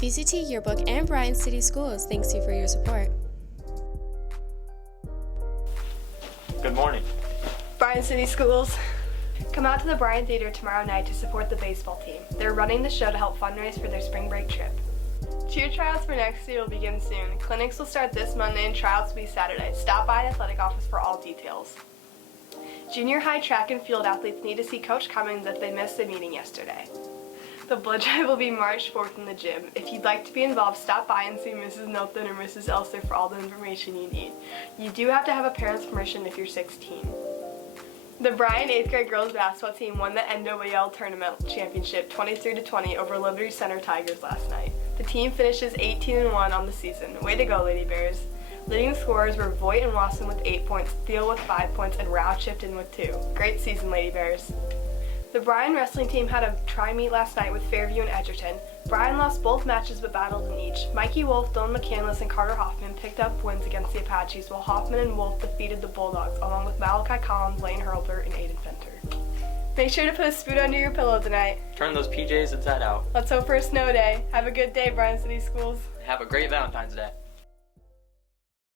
VCT Yearbook and Bryan City Schools thanks you for your support. Good morning. Bryan City Schools. Come out to the Bryan Theater tomorrow night to support the baseball team. They're running the show to help fundraise for their spring break trip. Cheer tryouts for next year will begin soon. Clinics will start this Monday and tryouts will be Saturday. Stop by the athletic office for all details. Junior high track and field athletes need to see Coach Cummins if they missed the meeting yesterday. The blood drive will be March 4th in the gym. If you'd like to be involved, stop by and see Mrs. Noethen or Mrs. Elster for all the information you need. You do have to have a parent's permission if you're 16. The Bryan 8th grade girls basketball team won the NWL tournament championship 23-20 over Liberty Center Tigers last night. The team finishes 18-1 on the season. Way to go, Lady Bears. Leading scorers were Voigt and Wasson with 8 points, Thiel with 5 points, and Rao chipped in with 2. Great season, Lady Bears. The Bryan wrestling team had a tri-meet last night with Fairview and Edgerton. Bryan lost both matches but battled in each. Mikey Wolf, Dylan McCandless, and Carter Hoffman picked up wins against the Apaches, while Hoffman and Wolf defeated the Bulldogs, along with Malachi Collins, Lane Hurlbert, and Aiden Fenter. Make sure to put a spoon under your pillow tonight. Turn those PJs inside out. Let's hope for a snow day. Have a good day, Bryan City Schools. Have a great Valentine's Day.